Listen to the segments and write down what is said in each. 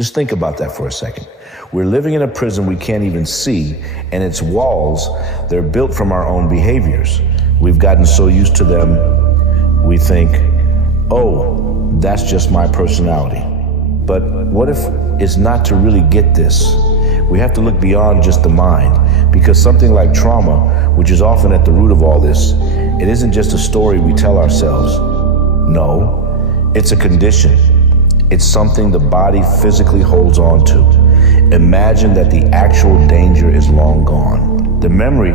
Just think about that for a second. We're living in a prison we can't even see, and its walls, they're built from our own behaviors. We've gotten so used to them, we think, oh, that's just my personality. But what if it's not to really get this? We have to look beyond just the mind, because something like trauma, which is often at the root of all this, it isn't just a story we tell ourselves. No, it's a condition. It's something the body physically holds on to. Imagine that the actual danger is long gone. The memory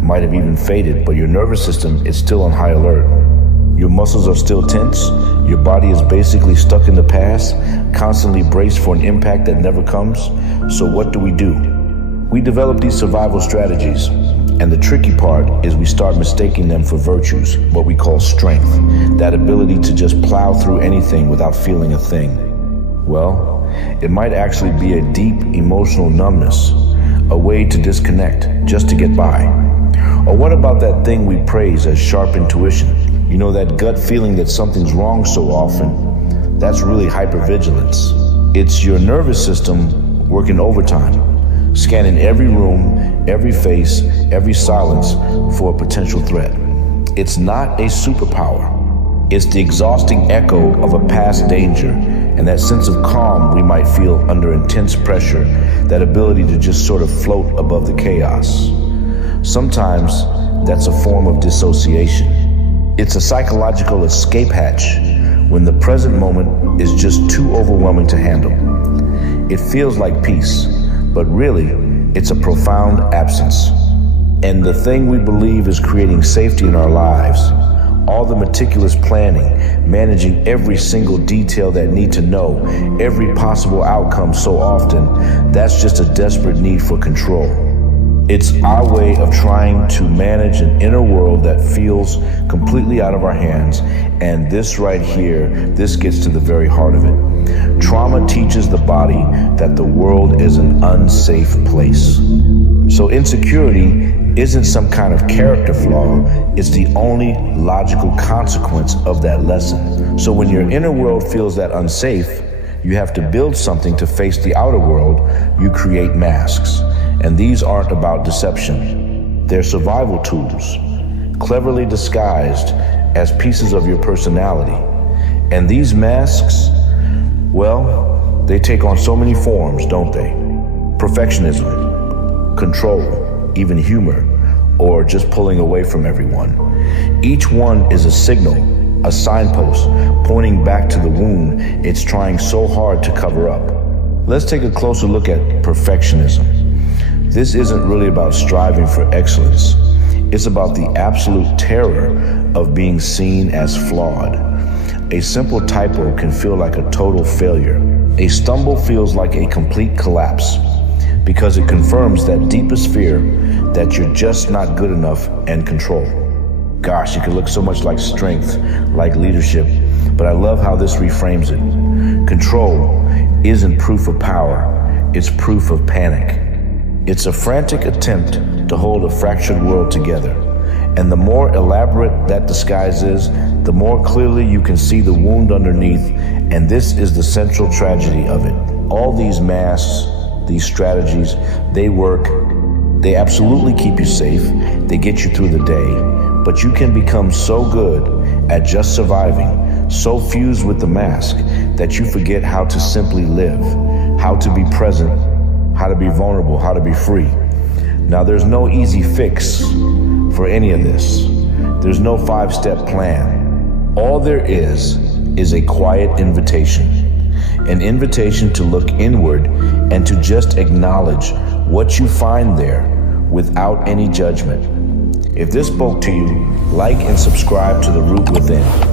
might have even faded, but your nervous system is still on high alert. Your muscles are still tense. Your body is basically stuck in the past, constantly braced for an impact that never comes. So what do? We develop these survival strategies, and the tricky part is we start mistaking them for virtues, what we call strength, that ability to just plow through anything without feeling a thing. Well, it might actually be a deep emotional numbness, a way to disconnect, just to get by. Or what about that thing we praise as sharp intuition? You know, that gut feeling that something's wrong so often? That's really hypervigilance. It's your nervous system working overtime, scanning every room, every face, every silence for a potential threat. It's not a superpower. It's the exhausting echo of a past danger, and that sense of calm we might feel under intense pressure, that ability to just sort of float above the chaos. Sometimes that's a form of dissociation. It's a psychological escape hatch when the present moment is just too overwhelming to handle. It feels like peace, but really, it's a profound absence. And the thing we believe is creating safety in our lives, all the meticulous planning, managing every single detail that need to know, every possible outcome so often, that's just a desperate need for control. It's our way of trying to manage an inner world that feels completely out of our hands. And this right here, this gets to the very heart of it. Trauma teaches the body that the world is an unsafe place. So insecurity isn't some kind of character flaw, it's the only logical consequence of that lesson. So when your inner world feels that unsafe, you have to build something to face the outer world. You create masks. And these aren't about deception. They're survival tools, cleverly disguised as pieces of your personality. And these masks, well, they take on so many forms, don't they? Perfectionism, control, even humor, or just pulling away from everyone. Each one is a signal, a signpost pointing back to the wound it's trying so hard to cover up. Let's take a closer look at perfectionism. This isn't really about striving for excellence. It's about the absolute terror of being seen as flawed. A simple typo can feel like a total failure. A stumble feels like a complete collapse because it confirms that deepest fear that you're just not good enough and control. Gosh, it could look so much like strength, like leadership, but I love how this reframes it. Control isn't proof of power, it's proof of panic. It's a frantic attempt to hold a fractured world together. And the more elaborate that disguise is, the more clearly you can see the wound underneath. And this is the central tragedy of it. All these masks, these strategies, they work. They absolutely keep you safe. They get you through the day. But you can become so good at just surviving, so fused with the mask, that you forget how to simply live, how to be present, how to be vulnerable, how to be free. Now, there's no easy fix for any of this. There's no 5-step plan. All there is a quiet invitation, an invitation to look inward and to just acknowledge what you find there without any judgment. If this spoke to you, like and subscribe to The Root Within.